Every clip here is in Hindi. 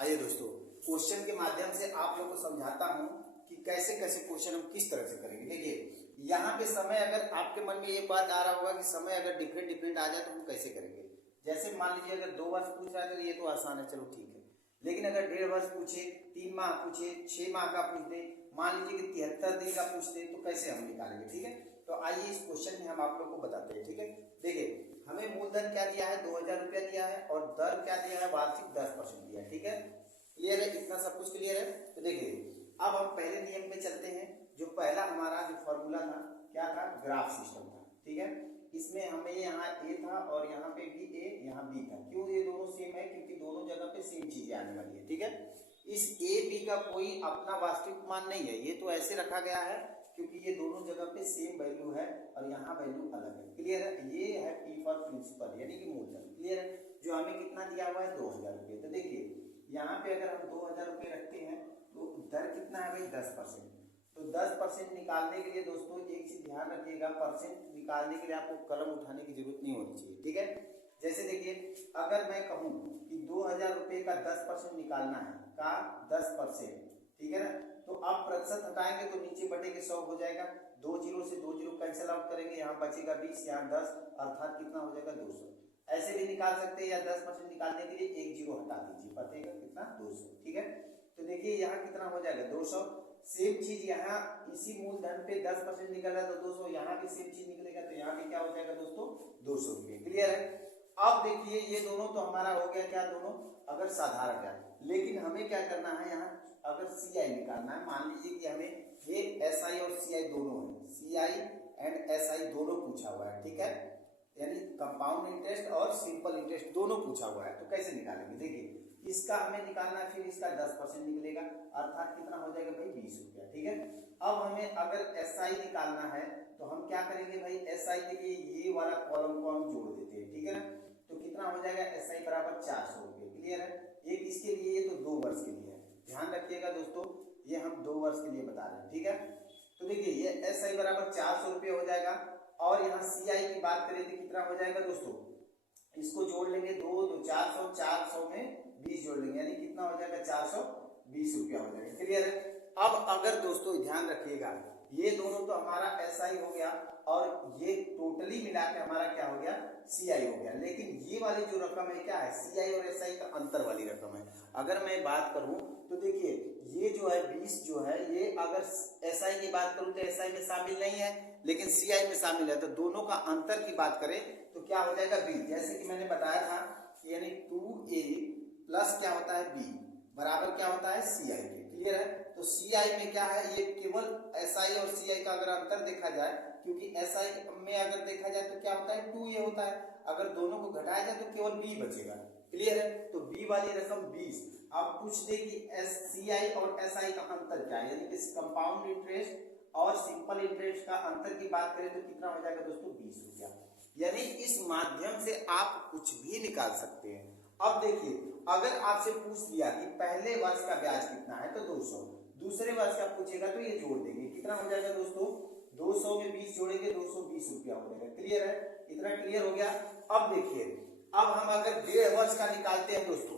आइए दोस्तों, क्वेश्चन के माध्यम से आप लोग को समझाता हूं कि कैसे कैसे क्वेश्चन हम किस तरह से करेंगे। देखिए यहाँ पे समय, अगर आपके मन में ये बात आ रहा होगा कि समय अगर डिफरेंट डिफरेंट आ जाए तो हम कैसे करेंगे। जैसे मान लीजिए अगर 2 वर्ष पूछ रहा है तो ये तो आसान है, चलो ठीक है। लेकिन अगर 1.5 वर्ष पूछे, 3 माह पूछे, 6 माह का पूछ दे, मान लीजिए कि 73 दिन का पूछ दे, तो कैसे हम निकालेंगे। ठीक है, तो आइए इस क्वेश्चन में हम आप लोग को बताते हैं। ठीक है, देखिए हमें मूलधन क्या दिया है, 2000 रुपया दिया है, और दर क्या दिया है, वार्षिक 10% दिया है। ठीक है, क्लियर है, इतना सब कुछ क्लियर है। तो देखिए अब हम पहले नियम में चलते हैं। जो पहला हमारा जो फॉर्मूला था क्या था, ग्राफ सिस्टम था। ठीक है, इसमें हमें यहाँ ए था और यहाँ पे भी ए, यहाँ बी था। क्यों ये दोनों सेम है, क्योंकि दोनों जगह पे सेम चीजें आने वाली है। ठीक है, इस ए बी का कोई अपना वास्तविक मान नहीं है, ये तो ऐसे रखा गया है क्योंकि ये दोनों जगह पे सेम वैल्यू है और यहाँ वैल्यू अलग है। क्लियर है, ये है पी फॉर प्रिंसिपल यानी कि मूलधन। क्लियर है, जो हमें कितना दिया हुआ है, 2000 रुपये। तो देखिए यहाँ पे अगर हम 2000 रुपये रखते हैं तो दर कितना है भाई, 10%। तो 10% निकालने के लिए दोस्तों एक चीज ध्यान रखिएगा, परसेंट निकालने के लिए आपको कलम उठाने की जरूरत नहीं होनी चाहिए। ठीक है, जैसे देखिए अगर मैं कहूँ कि 2000 रुपये का 10% निकालना है, का 10%, ठीक है ना, तो आप प्रतिशत हटाएंगे तो नीचे बटे के 100 हो जाएगा। 2 जीरो से 2 जीरो कैंसिल आउट करेंगे, यहाँ बचेगा 20, यहाँ 10, अर्थात कितना हो जाएगा, 200। ऐसे भी निकाल सकते हैं, या 10% निकालने के लिए एक जीरो हटा दीजिए, बचेगा कितना, 200। ठीक है, तो देखिए यहाँ कितना हो जाएगा, 200। सेम चीज यहाँ इसी मूलधन पे 10% निकल रहा है तो 200, यहाँ भी सेम चीज निकलेगा तो यहाँ भी क्या हो जाएगा दोस्तों, 200 रुपये। क्लियर है, अब देखिए ये दोनों तो हमारा हो गया क्या, दोनों अगर साधारण है। लेकिन हमें क्या करना है, यहाँ अगर सी आई निकालना है, मान लीजिए कि हमें ये एस आई और सी आई दोनों है, सी आई एंड एस आई दोनों पूछा हुआ है। ठीक है, यानी कंपाउंड इंटरेस्ट और सिंपल इंटरेस्ट दोनों पूछा हुआ है। तो कैसे निकालेंगे, देखिए इसका हमें निकालना है, फिर इसका 10% निकलेगा, अर्थात कितना हो जाएगा भाई, 20 रुपया। ठीक है, अब हमें अगर एस आई निकालना है तो हम क्या करेंगे भाई, एस आई के लिए ये वाला कॉलम को हम जोड़ देते हैं। ठीक है ना, तो कितना हो जाएगा, एस आई बराबर 400 रुपये। क्लियर है, एक इसके लिए, ये तो 2 वर्ष के लिए है, ध्यान रखिएगा दोस्तों, ये हम 2 वर्ष के लिए बता रहे हैं। ठीक है, तो देखिए ये एस आई बराबर 400 रुपये हो जाएगा, और यहाँ सी आई की बात करें तो कितना हो जाएगा दोस्तों, इसको जोड़ लेंगे, 2 2 400, 400 में 20 जोड़ लेंगे, यानी कितना हो जाएगा, 420 रुपया हो जाएगा। क्लियर है, अब अगर दोस्तों ध्यान रखिएगा, ये दोनों तो हमारा एस आई हो गया और ये टोटली मिला के हमारा क्या हो गया, सी आई हो गया। लेकिन ये वाली जो रकम है क्या है, सी आई और एस आई का अंतर वाली रकम है। अगर मैं बात करूं तो देखिए ये जो है 20 जो है, ये अगर एस आई की बात करूं तो एस आई में शामिल नहीं है, लेकिन सी आई में शामिल है। तो दोनों का अंतर की बात करें तो क्या हो जाएगा, बी। जैसे कि मैंने बताया था, यानी 2a प्लस क्या होता है, बी बराबर क्या होता है, सी आई के। क्लियर है, तो सी आई में क्या है, ये केवल एस आई और सी आई का अगर अंतर देखा जाए, क्योंकि एस आई में अगर देखा जाए तो क्या होता है, 2a होता है, अगर दोनों को घटाया जाए तो केवल बी बचेगा। क्लियर है, तो बी वाली रकम 20। अब पूछ दे कि एस सी आई और एस आई का अंतर क्या है, यानी कि कंपाउंड इंटरेस्ट और सिंपल इंटरेस्ट का अंतर की बात करें तो कितना हो जाएगा दोस्तों, 20 रुपया। यानी इस माध्यम से आप कुछ भी निकाल सकते हैं। अब देखिए अगर आपसे पूछ लिया कि पहले वर्ष का ब्याज कितना है तो 200, दूसरे वर्ष का पूछेगा तो ये जोड़ देंगे, कितना हो जाएगा दोस्तों, 200 में 20 जोड़ेंगे, 220 रुपया हो जाएगा। क्लियर है, इतना क्लियर हो गया। अब देखिए अब हम अगर 1.5 वर्ष का निकालते हैं दोस्तों,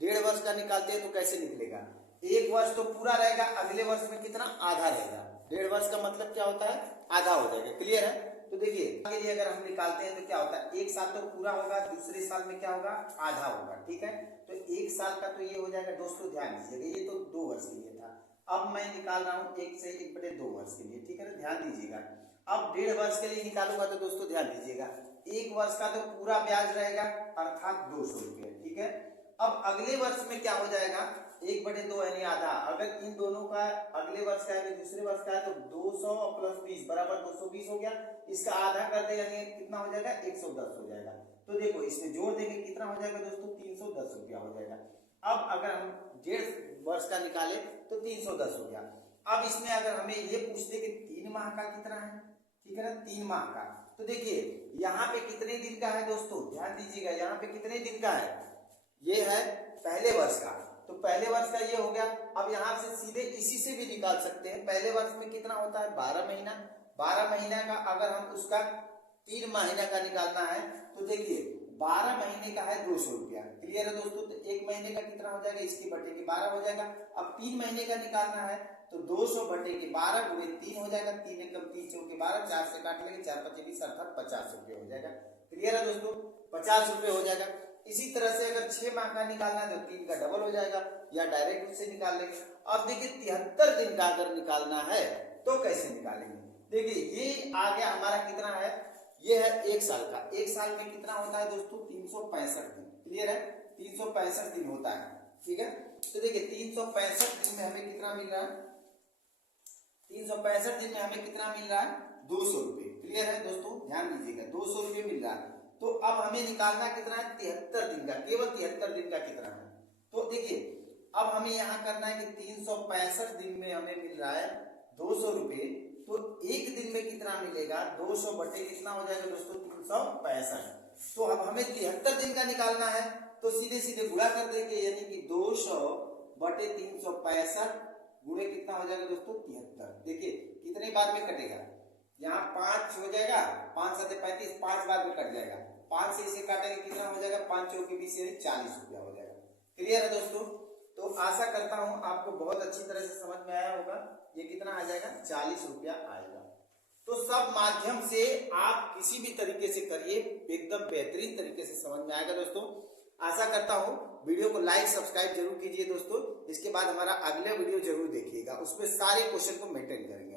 1.5 वर्ष का निकालते हैं तो कैसे निकलेगा, एक वर्ष तो पूरा रहेगा, अगले वर्ष में कितना, आधा रहेगा। 1.5 वर्ष का मतलब क्या होता है, आधा हो जाएगा। क्लियर है, तो देखिए के लिए अगर हम निकालते हैं तो क्या होता है, एक साल तो पूरा होगा, दूसरे साल में क्या होगा, आधा होगा। ठीक है, तो एक साल का तो ये हो जाएगा दोस्तों, ध्यान दीजिएगा, ये तो 2 वर्ष के लिए था। अब मैं निकाल रहा हूँ 1 से 1/2 वर्ष के लिए। ठीक है ना, ध्यान दीजिएगा। अब 1.5 वर्ष के लिए निकालूंगा तो दोस्तों ध्यान दीजिएगा, 1 वर्ष का तो पूरा ब्याज रहेगा, अर्थात 200 रुपये। ठीक है, अब अगले वर्ष में क्या हो जाएगा, 1/2 यानी आधा। अगर इन दोनों का अगले वर्ष का है दूसरे वर्ष का है तो 200 प्लस 20 बराबर 220 हो गया, इसका आधा कर दे यानी कितना हो जाएगा, 110 हो जाएगा। तो देखो इसमें जोड़ देंगे, कितना हो जाएगा दोस्तों, 310 रुपया हो जाएगा। अब अगर हम 1.5 वर्ष का निकाले तो 310 हो गया। अब इसमें अगर हमें ये पूछते कि 3 माह का कितना है, ठीक है ना, 3 माह का, तो देखिए यहाँ पे कितने दिन का है दोस्तों, ध्यान दीजिएगा, यहाँ पे कितने दिन का है, ये है पहले वर्ष का, तो पहले वर्ष का ये हो गया। अब यहाँ से सीधे इसी से भी निकाल सकते हैं, पहले वर्ष में कितना होता है, 12 महीना। 12 महीना का अगर हम उसका 3 महीना का निकालना है तो देखिए 12 महीने का है 200 रुपया। क्लियर है दोस्तों? तो एक महीने का कितना हो जाएगा, इसके बटे के 12 हो जाएगा। अब 3 महीने का निकालना है तो 200 बटे के 12 गुणे 3 हो जाएगा। 3 एकम 3 चौके 12, 4 से काट लेंगे, 4 पचे 20 अर्थात 50 रुपये हो जाएगा। क्लियर है दोस्तों? 50 रुपये हो जाएगा। इसी तरह से अगर 6 माह का निकालना है तो 3 का डबल हो जाएगा, या डायरेक्ट उससे निकाल लेंगे। अब देखिए 73 दिन का अगर निकालना है तो कैसे निकालेंगे? देखिए ये आ गया हमारा कितना है, ये है 1 साल का। 1 साल में कितना होता है दोस्तों, 365 दिन। क्लियर है? 365 दिन होता है। ठीक है, तो देखिए 365 दिन में हमें कितना मिल रहा है, 365 दिन में हमें कितना मिल रहा है, 200 रुपये। क्लियर है दोस्तों? ध्यान दीजिएगा, 200 रुपये मिल रहा है। तो अब हमें निकालना कितना है, 73 दिन का, केवल 73 दिन का कितना है। तो देखिए अब हमें यहाँ करना है कि 365 दिन में हमें मिल रहा है 200 रुपये, तो एक दिन में कितना मिलेगा, 200 बटे कितना हो जाएगा दोस्तों, 365। तो अब हमें 73 दिन का निकालना है तो सीधे सीधे गुणा कर देंगे, यानी कि 200 बटे 365 गुणे कितना हो जाएगा दोस्तों, 73। देखिए कितने बार में कटेगा, यहाँ 5 हो जाएगा, 5 7 35, 5 बार में कट जाएगा। 5 से इसे काटेंगे कितना हो जाएगा, 5 चौके 20 यानी 40 रुपया हो जाएगा। क्लियर है दोस्तों? तो आशा करता हूं आपको बहुत अच्छी तरह से समझ में आया होगा। ये कितना आ जाएगा, 40 रुपया आएगा। तो सब माध्यम से आप किसी भी तरीके से करिए, एकदम बेहतरीन तरीके से समझ में आएगा दोस्तों। आशा करता हूं वीडियो को लाइक सब्सक्राइब जरूर कीजिए दोस्तों। इसके बाद हमारा अगले वीडियो जरूर देखिएगा, उसमें सारे क्वेश्चन को मेंटेन करेंगे।